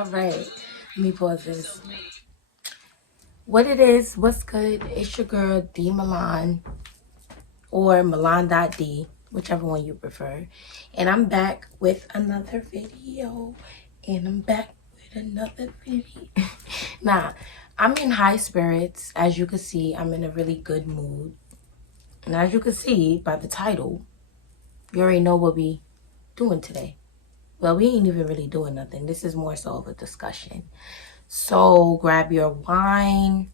All right, let me pause this. What it is, what's good? It's your girl D Milan or Milan.D, whichever one you prefer. And I'm back with another video. And I'm back with another video. Nah, I'm in high spirits. As you can see, I'm in a really good mood. And as you can see by the title, you already know what we doing today. Well, we ain't even really doing nothing. This is more so of a discussion. So grab your wine,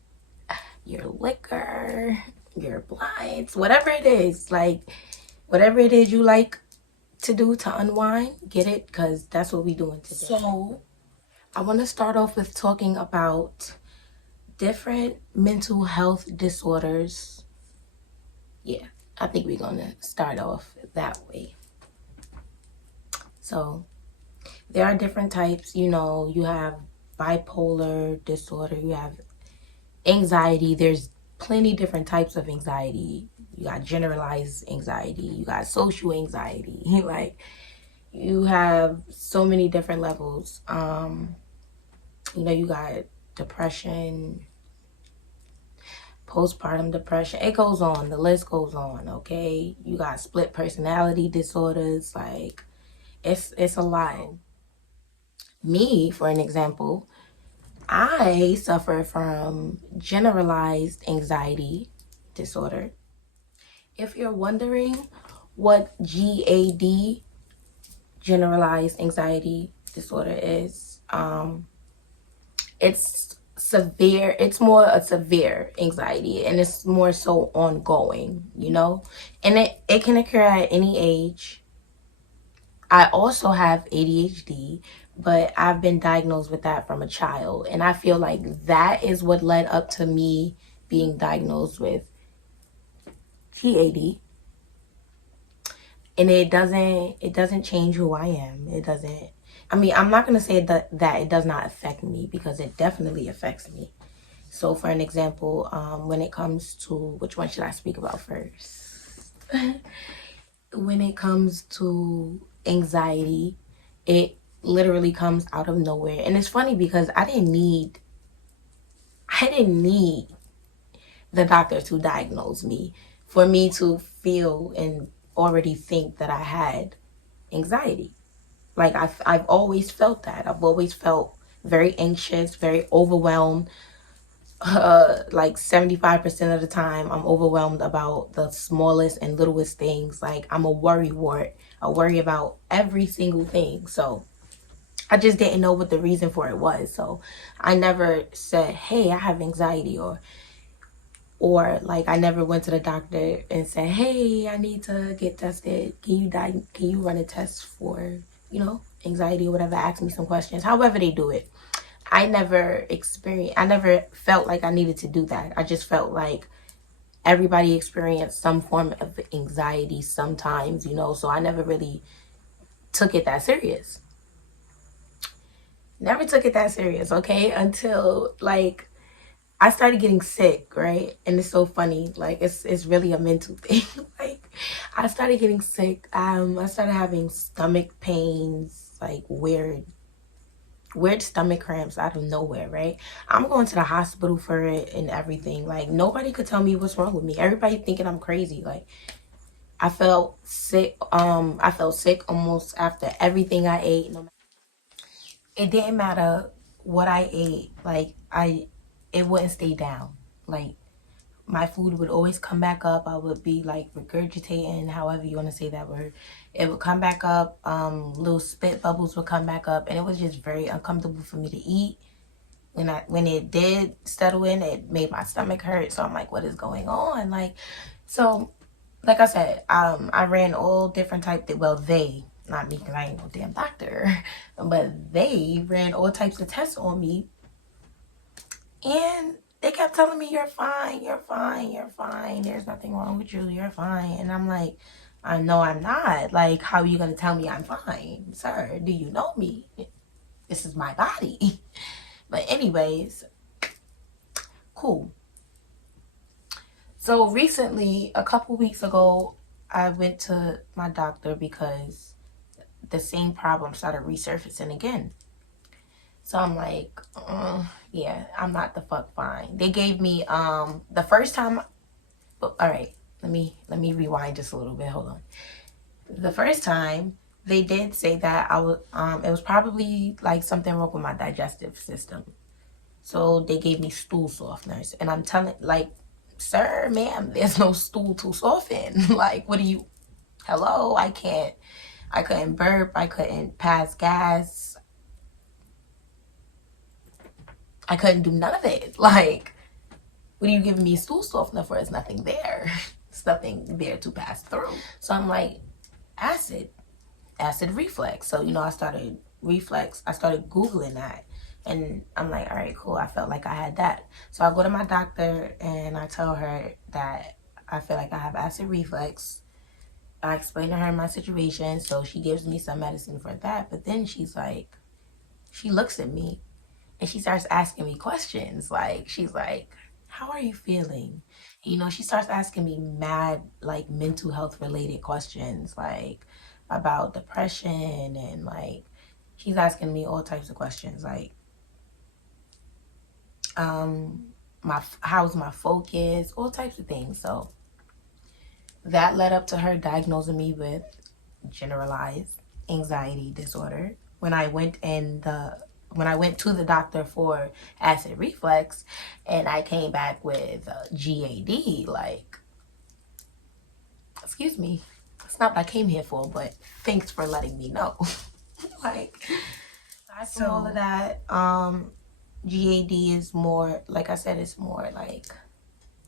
your liquor, your blinds, whatever it is, like whatever it is you like to do to unwind, get it, because that's what we doing today. So I want to start off with talking about different mental health disorders. Yeah, I think we're going to start off that way. So there are different types. You know, you have bipolar disorder, you have anxiety. There's plenty different types of anxiety. You got generalized anxiety, you got social anxiety. Like, you have so many different levels. You know, you got depression, postpartum depression. It goes on, the list goes on. Okay, you got split personality disorders. Like, it's a lot. Me, for an example, I suffer from generalized anxiety disorder. If you're wondering what GAD, generalized anxiety disorder, is, it's severe. It's more a severe anxiety, and it's more so ongoing, you know, and it can occur at any age. I also have ADHD, but I've been diagnosed with that from a child. And I feel like that is what led up to me being diagnosed with GAD. And it doesn't change who I am. It doesn't, I mean, I'm not going to say that it does not affect me, because it definitely affects me. So for an example, when it comes to, which one should I speak about first? When it comes to anxiety, it literally comes out of nowhere. And it's funny because I didn't need the doctor to diagnose me for me to feel and already think that I had anxiety. Like, I've always felt that. I've always felt very anxious, very overwhelmed. Like 75% of the time, I'm overwhelmed about the smallest and littlest things. Like, I'm a worry wart. I worry about every single thing. So I just didn't know what the reason for it was. So I never said, hey, I have anxiety, or like, I never went to the doctor and said, hey, I need to get tested. Can you run a test for, anxiety or whatever? Ask me some questions. However they do it. I never felt like I needed to do that. I just felt like everybody experienced some form of anxiety sometimes, so I never really took it that serious. Never took it that serious, okay? Until, like, I started getting sick, right? And it's so funny. Like, it's really a mental thing. Like, I started getting sick. I started having stomach pains, like weird stomach cramps out of nowhere, right? I'm going to the hospital for it and everything. Like, nobody could tell me what's wrong with me. Everybody thinking I'm crazy. Like, I felt sick. I felt sick almost after everything I ate. It didn't matter what I ate. Like, it wouldn't stay down. Like, my food would always come back up. I would be like regurgitating, however you want to say that word. It would come back up. Little spit bubbles would come back up, and it was just very uncomfortable for me to eat. When it did settle in, it made my stomach hurt. So I'm like, what is going on? Like, so like I said, I ran all different types. Well, they, not me, because I ain't no damn doctor, but they ran all types of tests on me, and they kept telling me, you're fine, you're fine, you're fine. There's nothing wrong with you. You're fine. And I'm like, I know I'm not. Like, how are you going to tell me I'm fine? Sir, do you know me? This is my body. But anyways, cool. So recently, a couple weeks ago, I went to my doctor because the same problem started resurfacing again. So I'm like, yeah, I'm not the fuck fine. They gave me the first time. All right, let me rewind just a little bit. Hold on. The first time they did say that I was it was probably like something wrong with my digestive system. So they gave me stool softeners, and I'm telling, like, sir, ma'am, there's no stool to soften. Like, what do you? Hello, I can't. I couldn't burp. I couldn't pass gas. I couldn't do none of it. Like, what are you giving me a stool softener for? There's nothing there. There's nothing there to pass through. So I'm like, acid reflux. So, I started Googling that. And I'm like, all right, cool. I felt like I had that. So I go to my doctor and I tell her that I feel like I have acid reflux. I explain to her my situation. So she gives me some medicine for that. But then she looks at me and she starts asking me questions. Like, she's like, how are you feeling? She starts asking me mad, like, mental health related questions, like about depression, and like she's asking me all types of questions, like how's my focus, all types of things. So that led up to her diagnosing me with generalized anxiety disorder. When I went to the doctor for acid reflux, and I came back with GAD, like, excuse me, that's not what I came here for, but thanks for letting me know. Like, aside from all of that, GAD is more, like I said, it's more like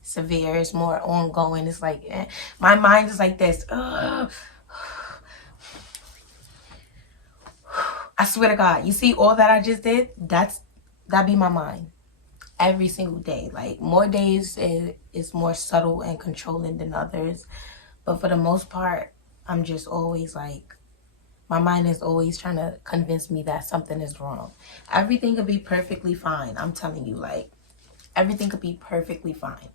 severe, it's more ongoing. It's like, my mind is like this. Ugh. I swear to God, you see all that I just did? That be my mind every single day. Like, more days it's more subtle and controlling than others, but for the most part, I'm just always like, my mind is always trying to convince me that something is wrong. Everything could be perfectly fine. I'm telling you, like, everything could be perfectly fine.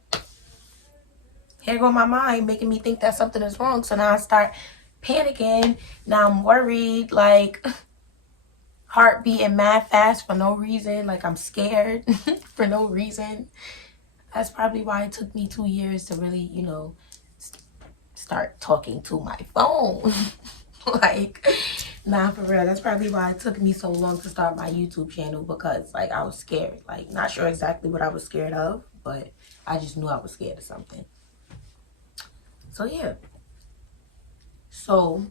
Here go my mind making me think that something is wrong. So now I start panicking. Now I'm worried, like, heart beating mad fast for no reason. Like, I'm scared for no reason. That's probably why it took me 2 years to really, start talking to my phone. Like, nah, for real. That's probably why it took me so long to start my YouTube channel, because, like, I was scared. Like, not sure exactly what I was scared of, but I just knew I was scared of something. So, yeah. So,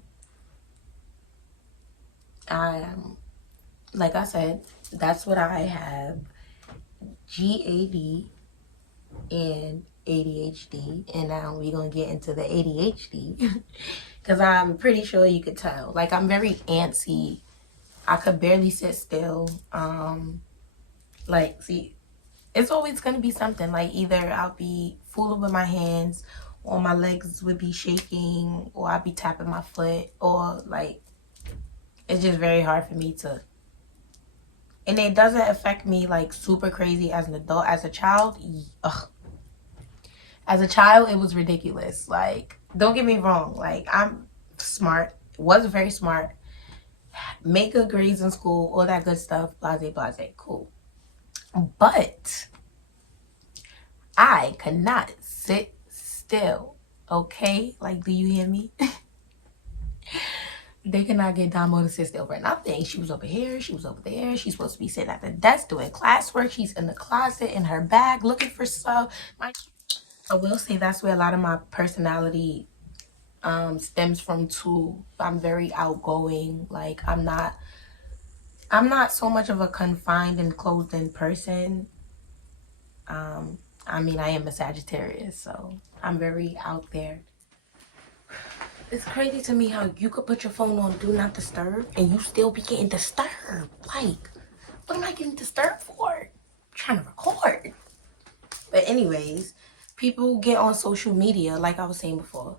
like I said, that's what I have. GAD and ADHD. And now we're going to get into the ADHD. Because I'm pretty sure you could tell. Like, I'm very antsy. I could barely sit still. Like, see, it's always going to be something. Like, either I'll be fooling with my hands, or my legs would be shaking, or I'll be tapping my foot, or, like, it's just very hard for me to. And it doesn't affect me, like, super crazy as an adult. As a child, ugh. As a child, it was ridiculous. Like, don't get me wrong. Like, I'm smart. Was very smart. Make good grades in school. All that good stuff. Blase, blase. Cool. But I could not sit still. Okay? Like, do you hear me? They cannot get Damo to sit still for nothing. She was over here. She was over there. She's supposed to be sitting at the desk doing classwork. She's in the closet in her bag looking for stuff. I will say that's where a lot of my personality stems from too. I'm very outgoing. Like, I'm not so much of a confined and closed in person. I mean, I am a Sagittarius, so I'm very out there. It's crazy to me how you could put your phone on do not disturb and you still be getting disturbed. Like, what am I getting disturbed for? I'm trying to record. But anyways, people get on social media, like I was saying before.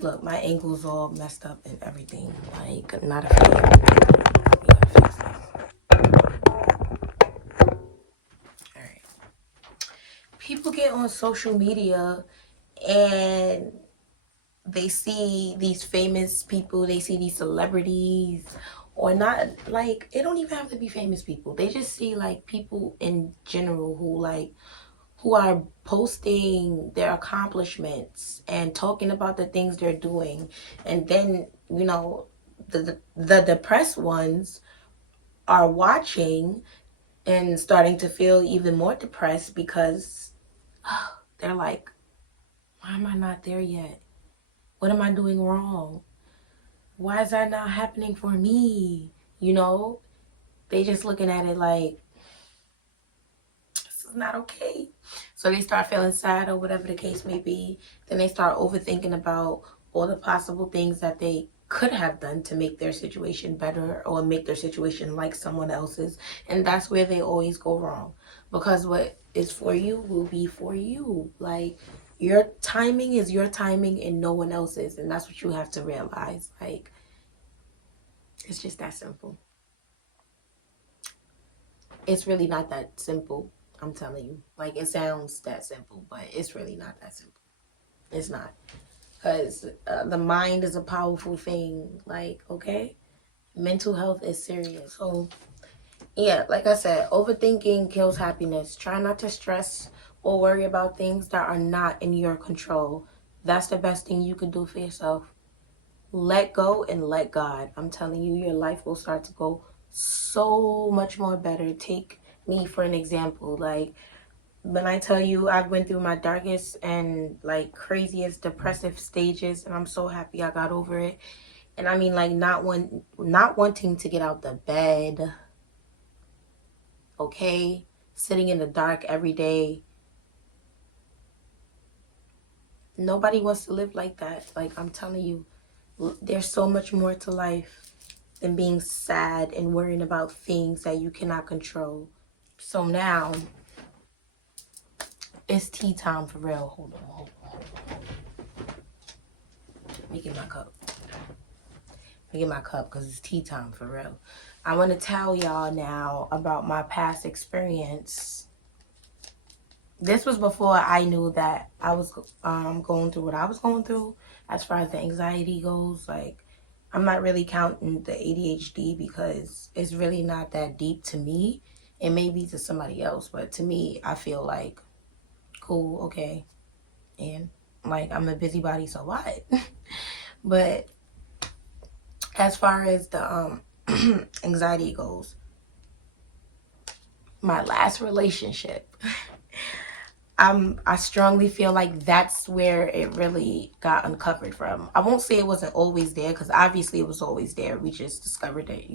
Look, my angle's all messed up and everything. Like, not a fan. Alright. People get on social media and they see these famous people, they see these celebrities, or not, like, it don't even have to be famous people. They just see like people in general who are posting their accomplishments and talking about the things they're doing, and then the depressed ones are watching and starting to feel even more depressed because they're like, why am I not there yet? What am I doing wrong? Why is that not happening for me? They just looking at it like, this is not okay. So they start feeling sad or whatever the case may be. Then they start overthinking about all the possible things that they could have done to make their situation better or make their situation like someone else's. And that's where they always go wrong. Because what is for you will be for you. Like, your timing is your timing and no one else's. And that's what you have to realize. Like, it's just that simple. It's really not that simple. I'm telling you. Like, it sounds that simple, but it's really not that simple. It's not. Because the mind is a powerful thing. Like, okay? Mental health is serious. So, yeah, like I said, overthinking kills happiness. Try not to stress or worry about things that are not in your control. That's the best thing you can do for yourself. Let go and let God. I'm telling you, your life will start to go so much more better. Take me for an example. Like, when I tell you I went through my darkest and like craziest depressive stages, and I'm so happy I got over it. And I mean, like, not wanting to get out the bed, okay? Sitting in the dark every day. Nobody wants to live like that. Like, I'm telling you, there's so much more to life than being sad and worrying about things that you cannot control. So now it's tea time for real. Hold on. Let me get my cup. Because it's tea time for real. I want to tell y'all now about my past experience. This was before I knew that I was going through what I was going through as far as the anxiety goes. Like, I'm not really counting the ADHD because it's really not that deep to me. It may be to somebody else, but to me, I feel like, cool, okay. And like, I'm a busybody, so what? But as far as the anxiety goes, my last relationship, I strongly feel like that's where it really got uncovered from. I won't say it wasn't always there, because obviously it was always there. We just discovered it,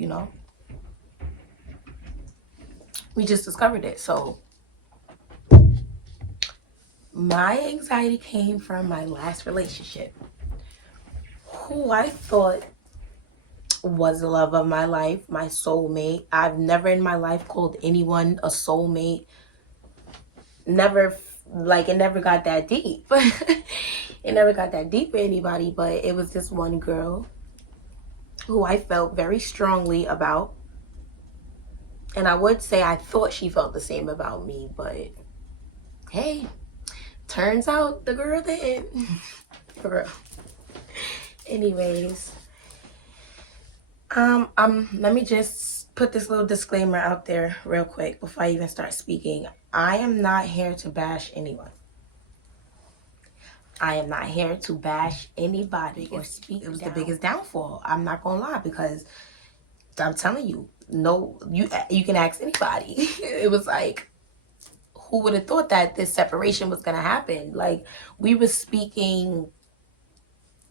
We just discovered it. So my anxiety came from my last relationship, who I thought was the love of my life, my soulmate. I've never in my life called anyone a soulmate. Never, like, it never got that deep. It never got that deep for anybody, but it was this one girl who I felt very strongly about. And I would say I thought she felt the same about me, but hey, turns out the girl did. For real. Anyways, let me just put this little disclaimer out there real quick before I even start speaking. I am not here to bash anyone. I am not here to bash anybody or speak. It was the biggest downfall. I'm not gonna lie, because I'm telling you, no, you can ask anybody. It was like, who would have thought that this separation was gonna happen? Like, we were speaking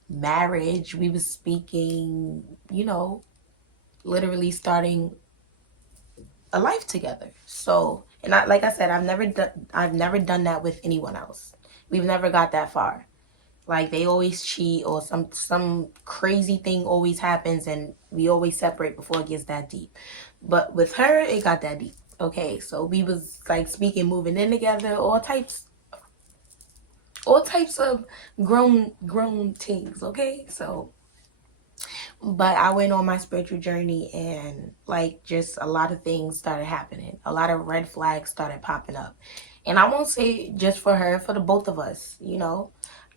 marriage, we were speaking, literally starting a life together. So, and like I said, I've never done that with anyone else. We've never got that far. Like, they always cheat or some crazy thing always happens and we always separate before it gets that deep. But with her, it got that deep. Okay, so we was like speaking, moving in together, all types of grown things, okay? So, but I went on my spiritual journey and like just a lot of things started happening. A lot of red flags started popping up. And I won't say just for her, for the both of us,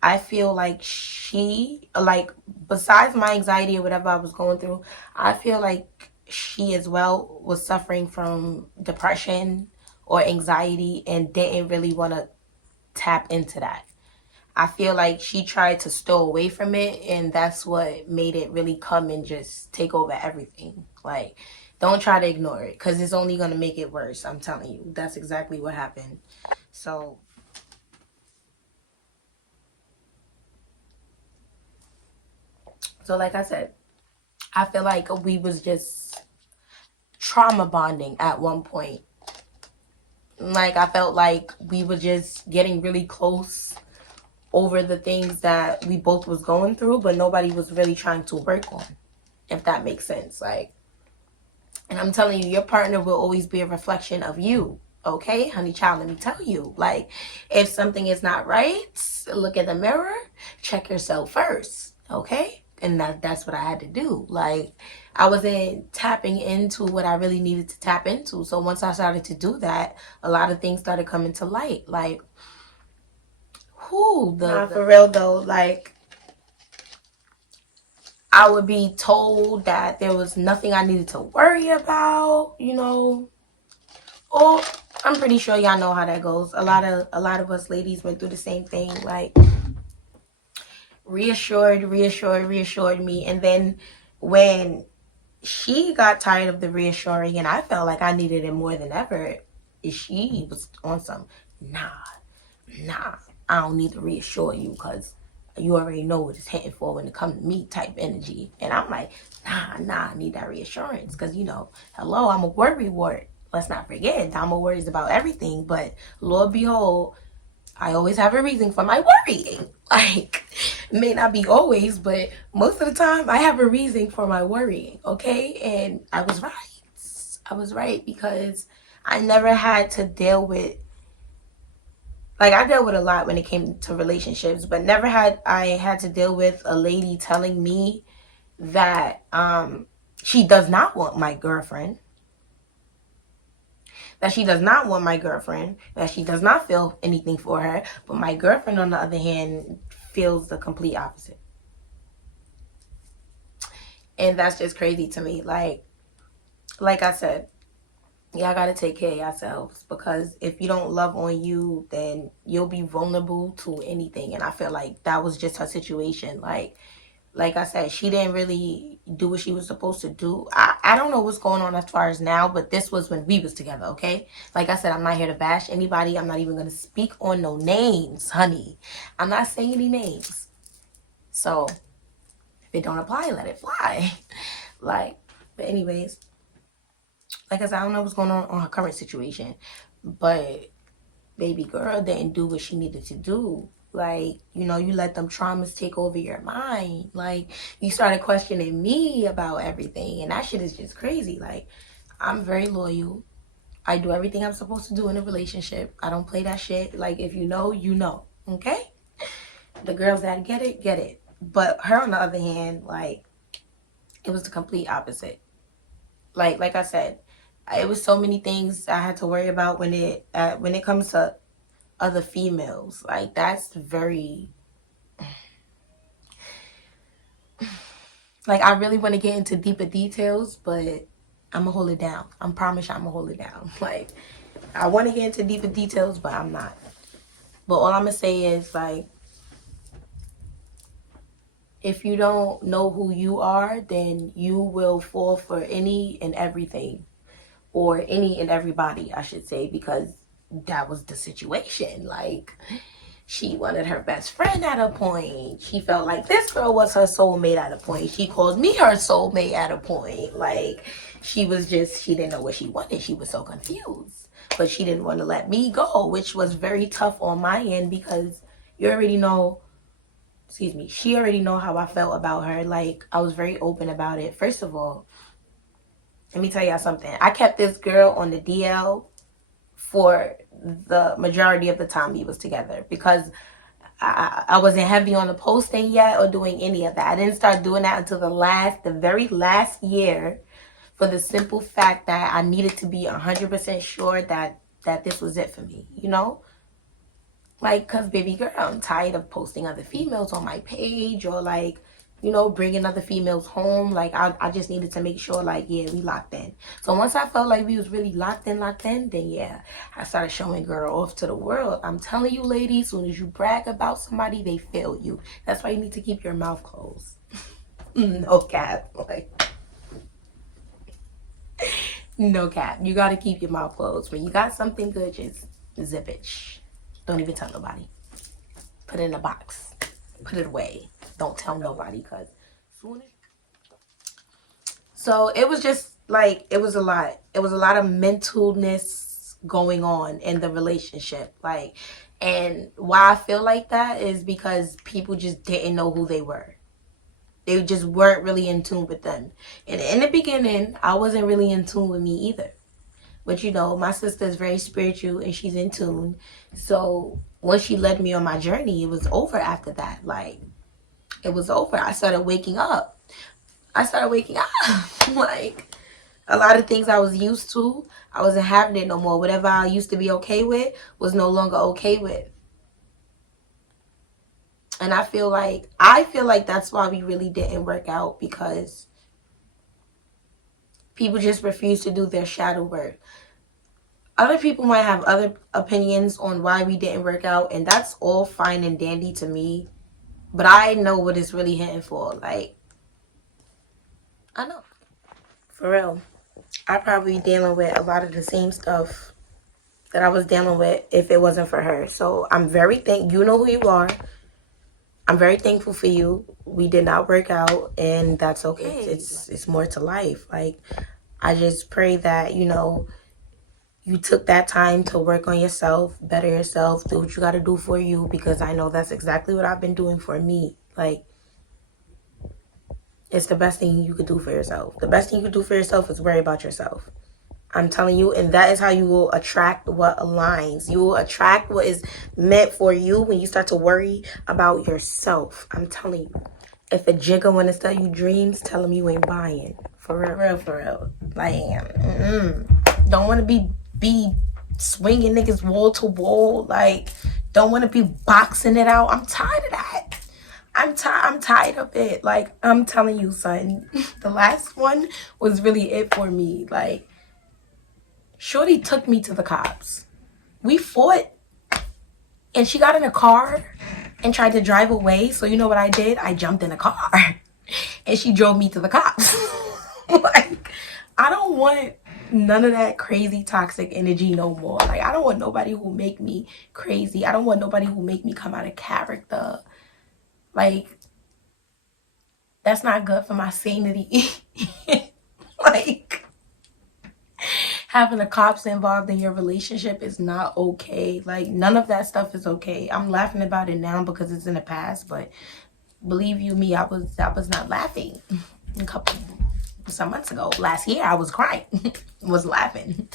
I feel like besides my anxiety or whatever I was going through, I feel like she as well was suffering from depression or anxiety and didn't really want to tap into that. I feel like she tried to stow away from it, and that's what made it really come and just take over everything. Like, don't try to ignore it because it's only going to make it worse. I'm telling you. That's exactly what happened. So, like I said, I feel like we was just trauma bonding at one point. Like, I felt like we were just getting really close over the things that we both was going through, but nobody was really trying to work on, if that makes sense. Like, and I'm telling you, your partner will always be a reflection of you. Okay, honey child, let me tell you. Like, if something is not right, look in the mirror, check yourself first. Okay? And that's what I had to do. Like, I wasn't tapping into what I really needed to tap into. So once I started to do that, a lot of things started coming to light. Like, for real though, like, I would be told that there was nothing I needed to worry about, you know. Or I'm pretty sure y'all know how that goes. A lot of us ladies went through the same thing. Like, reassured me, and then when she got tired of the reassuring and I felt like I needed it more than ever, she was on some, nah, I don't need to reassure you because you already know what it's heading for when it comes to me type energy. And I'm like, nah, I need that reassurance because, you know, hello, I'm a worry wart. Let's not forget, I'm a worries about everything, but Lord behold, I always have a reason for my worrying. Like, may not be always, but most of the time I have a reason for my worrying, okay? And I was right. I was right because I never had to deal with, like, I dealt with a lot when it came to relationships, but never had I had to deal with a lady telling me that she does not want my girlfriend, that she does not want my girlfriend, that she does not feel anything for her, but my girlfriend, on the other hand, feels the complete opposite. And that's just crazy to me. Like I said, y'all gotta take care of yourselves because if you don't love on you, then you'll be vulnerable to anything. And I feel like that was just her situation. Like I said, she didn't really do what she was supposed to do. I don't know what's going on as far as now, but this was when we was together, okay? Like I said, I'm not here to bash anybody. I'm not even going to speak on no names, honey. I'm not saying any names. So, if it don't apply, let it fly. Like, but anyways, like I said, I don't know what's going on her current situation, but baby girl didn't do what she needed to do. Like, you know, you let them traumas take over your mind. Like, you started questioning me about everything, and that shit is just crazy. Like, I'm very loyal. I do everything I'm supposed to do in a relationship. I don't play that shit. Like, if you know, you know. Okay? The girls that get it, get it. But her, on the other hand, like, it was the complete opposite. Like I said, it was so many things I had to worry about when it comes to other females. Like, that's very, like, I really want to get into deeper details, but I'm gonna hold it down. I promise you I'm gonna hold it down. Like, I want to get into deeper details, but I'm not. But all I'm gonna say is, like, if you don't know who you are, then you will fall for any and everything, or any and everybody, I should say, because that was the situation. Like, she wanted her best friend at a point. She felt like this girl was her soulmate at a point. She called me her soulmate at a point. Like, she didn't know what she wanted. She was so confused. But she didn't want to let me go, which was very tough on my end because you already know, she already know how I felt about her. Like, I was very open about it. First of all, let me tell y'all something. I kept this girl on the DL for the majority of the time we was together because I wasn't heavy on the posting yet or doing any of that. I didn't start doing that until the very last year, for the simple fact that I needed to be 100% sure that this was it for me, you know? Like, cause baby girl, I'm tired of posting other females on my page, or like, you know, bringing other females home. Like, I just needed to make sure, like, yeah, we locked in. So once I felt like we was really locked in, then yeah, I started showing girl off to the world. I'm telling you, ladies, soon as you brag about somebody, they feel you. That's why you need to keep your mouth closed. No cap. Like, no cap. You gotta keep your mouth closed. When you got something good, just zip it. Shh. Don't even tell nobody. Put it in a box. Put it away. Don't tell nobody, cause soon as. So it was just like, it was a lot. It was a lot of mentalness going on in the relationship. Like, and why I feel like that is because people just didn't know who they were. They just weren't really in tune with them. And in the beginning, I wasn't really in tune with me either. But you know, my sister is very spiritual and she's in tune. So once she led me on my journey, it was over after that. Like, it was over. I started waking up. Like, a lot of things I was used to, I wasn't having it no more. Whatever I used to be okay with was no longer okay with. And I feel like that's why we really didn't work out, because people just refuse to do their shadow work. Other people might have other opinions on why we didn't work out, and that's all fine and dandy to me. But I know what it's really hitting for. Like, I know. For real. I probably dealing with a lot of the same stuff that I was dealing with if it wasn't for her. So I'm you know who you are. I'm very thankful for you. We did not work out, and that's okay. It's more to life. Like, I just pray that, you know, you took that time to work on yourself, better yourself, do what you got to do for you, because I know that's exactly what I've been doing for me. Like, it's the best thing you could do for yourself. The best thing you could do for yourself is worry about yourself. I'm telling you, and that is how you will attract what aligns. You will attract what is meant for you when you start to worry about yourself. I'm telling you. If a jigger want to sell you dreams, tell him you ain't buying. For real, for real. Like, don't want to be swinging niggas wall to wall. Like, don't want to be boxing it out. I'm tired of that. I'm tired of it. Like, I'm telling you, son. The last one was really it for me. Like, Shorty took me to the cops. We fought, and she got in a car and tried to drive away. So you know what I did? I jumped in a car, and she drove me to the cops. Like, I don't want none of that crazy toxic energy no more. Like, I don't want nobody who make me crazy. I don't want nobody who make me come out of character. Like, that's not good for my sanity. Like, having the cops involved in your relationship is not okay. Like, none of that stuff is okay. I'm laughing about it now because it's in the past, but believe you me, I was not laughing some months ago. Last year I was crying. Was laughing.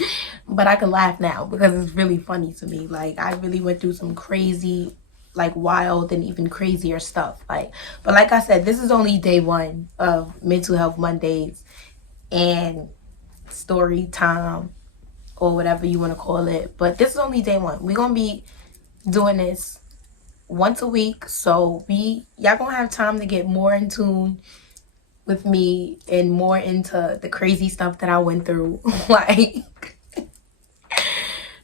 But I can laugh now because it's really funny to me. Like, I really went through some crazy, like, wild and even crazier stuff. Like, but like I said, this is only day one of Mental Health Mondays and story time, or whatever you want to call it. But this is only day one. We're gonna be doing this once a week, so y'all gonna have time to get more in tune with me and more into the crazy stuff that I went through. Like,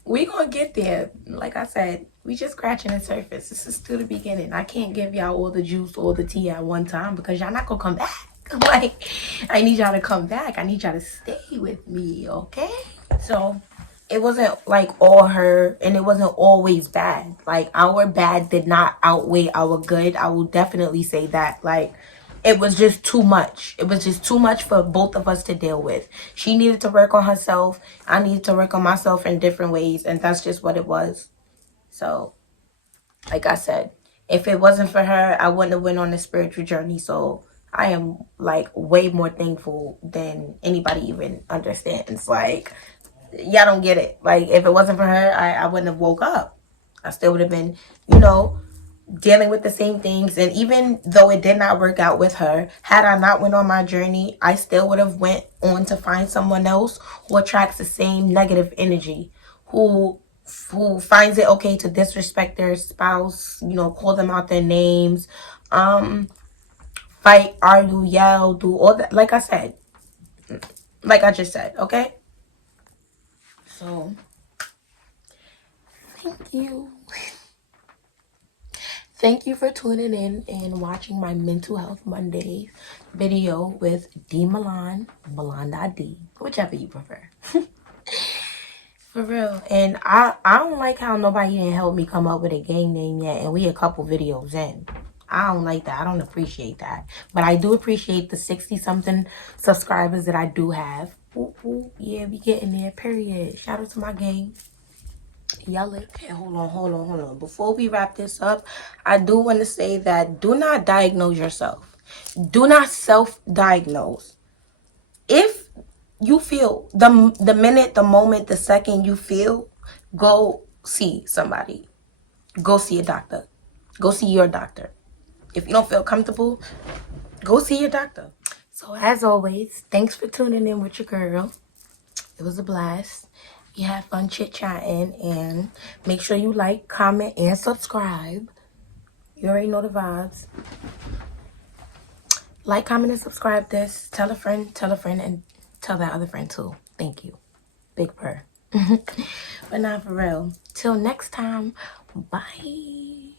we gonna get there. Like I said, we just scratching the surface. This is still the beginning. I can't give y'all all the juice or the tea at one time because y'all not gonna come back. Like, I need y'all to come back. I need y'all to stay with me, okay? So it wasn't like all her, and it wasn't always bad. Like, our bad did not outweigh our good. I will definitely say that. Like, it was just too much. It was just too much for both of us to deal with. She needed to work on herself. I needed to work on myself in different ways, and that's just what it was. So, like I said, if it wasn't for her, I wouldn't have went on a spiritual journey. So I am, like, way more thankful than anybody even understands. Like, y'all don't get it. Like, if it wasn't for her, I wouldn't have woke up. I still would have been, you know, dealing with the same things. And even though it did not work out with her, had I not went on my journey, I still would have went on to find someone else who attracts the same negative energy, who who finds it okay to disrespect their spouse, you know, call them out their names, fight, argue, yell, do all that. Like I said, like I just said, okay? So, thank you. Thank you for tuning in and watching my Mental Health Monday video with D Milan, Milan.D, whichever you prefer. For real. And I don't like how nobody didn't help me come up with a gang name yet, and we a couple videos in. I don't like that. I don't appreciate that. But I do appreciate the 60-something subscribers that I do have. Ooh, ooh, yeah, we getting there, period. Shout out to my gang. Y'all okay, hold on. Before we wrap this up, I do want to say that do not diagnose yourself. Do not self-diagnose. If you feel the minute, the moment, the second you feel, go see somebody. Go see a doctor. Go see your doctor. If you don't feel comfortable, go see your doctor. So as always, thanks for tuning in with your girl. It was a blast. We had fun chit-chatting, and make sure you like, comment, and subscribe. You already know the vibes. Like, comment, and subscribe this. Tell a friend, and tell that other friend too. Thank you. Big purr. But not for real. Till next time, bye.